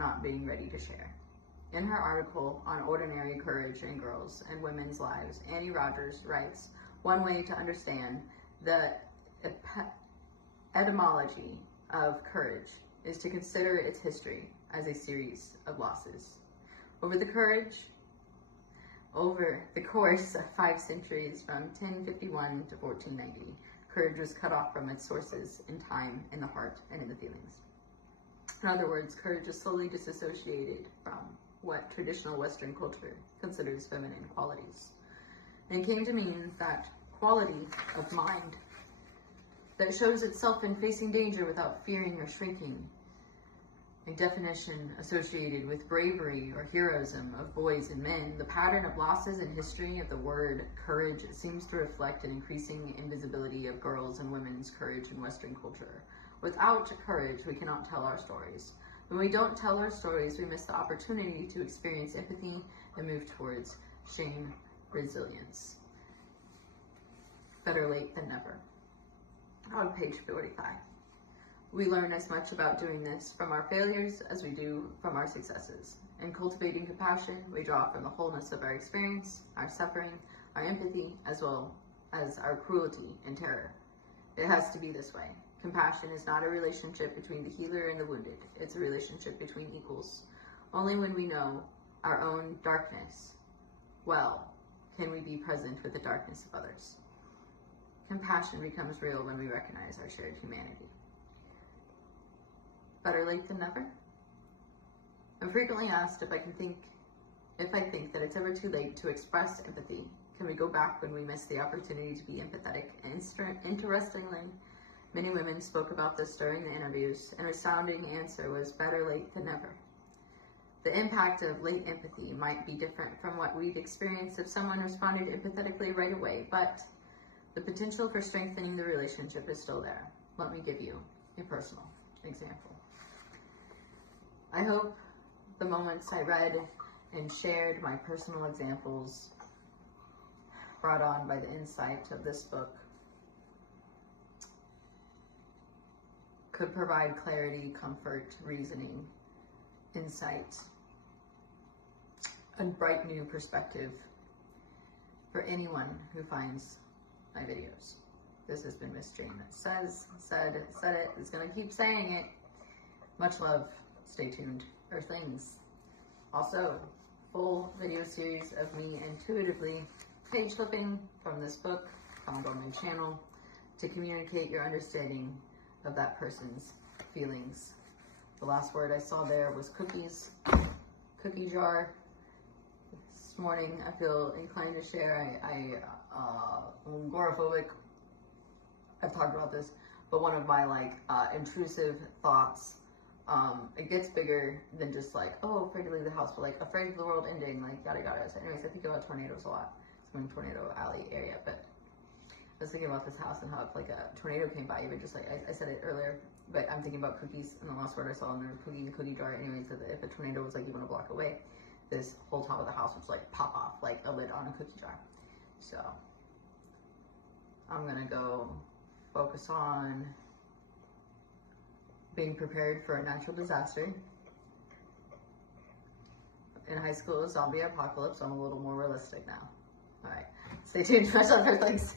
not being ready to share. In her article on ordinary courage in girls and women's lives, Annie Rogers writes, one way to understand the etymology of courage is to consider its history as a series of losses. Over the course of 5 centuries, from 1051 to 1490, courage was cut off from its sources in time, in the heart, and in the feelings. In other words, courage is slowly disassociated from what traditional Western culture considers feminine qualities. And it came to mean that quality of mind that shows itself in facing danger without fearing or shrinking, a definition associated with bravery or heroism of boys and men. The pattern of losses in history of the word courage seems to reflect an increasing invisibility of girls' and women's courage in Western culture. Without courage, we cannot tell our stories. When we don't tell our stories, we miss the opportunity to experience empathy and move towards shame resilience. Better late than never. On page 45. We learn as much about doing this from our failures as we do from our successes. In cultivating compassion, we draw from the wholeness of our experience, our suffering, our empathy, as well as our cruelty and terror. It has to be this way. Compassion is not a relationship between the healer and the wounded. It's a relationship between equals. Only when we know our own darkness well can we be present with the darkness of others. Compassion becomes real when we recognize our shared humanity. Better late than never? I'm frequently asked if I think that it's ever too late to express empathy. Can we go back when we miss the opportunity to be empathetic? Interestingly, many women spoke about this during the interviews, and a resounding answer was better late than never. The impact of late empathy might be different from what we'd experienced if someone responded empathetically right away, but the potential for strengthening the relationship is still there. Let me give you a personal example. I hope the moments I read and shared, my personal examples brought on by the insight of this book, could provide clarity, comfort, reasoning, insight, and bright new perspective for anyone who finds my videos. This has been Miss Jane that said it, is going to keep saying it. Much love. Stay tuned. Earthlings. Also, full video series of me intuitively page flipping from this book found on my channel to communicate your understanding of that person's feelings. The last word I saw there was cookies. Cookie jar. This morning I feel inclined to share. I'm agoraphobic. I've talked about this, but one of my intrusive thoughts, it gets bigger than just afraid to leave the house, but afraid of the world ending, yada yada. So anyways, I think about tornadoes a lot. It's in Tornado Alley area, but I was thinking about this house and how if a tornado came by, even just I said it earlier, but I'm thinking about cookies, and the last word I saw in the cookie jar. Anyways, if a tornado was even a block away, this whole top of the house would pop off like a lid on a cookie jar. So I'm gonna go focus on being prepared for a natural disaster. In high school, zombie apocalypse. I'm a little more realistic now. All right, stay tuned for some other things.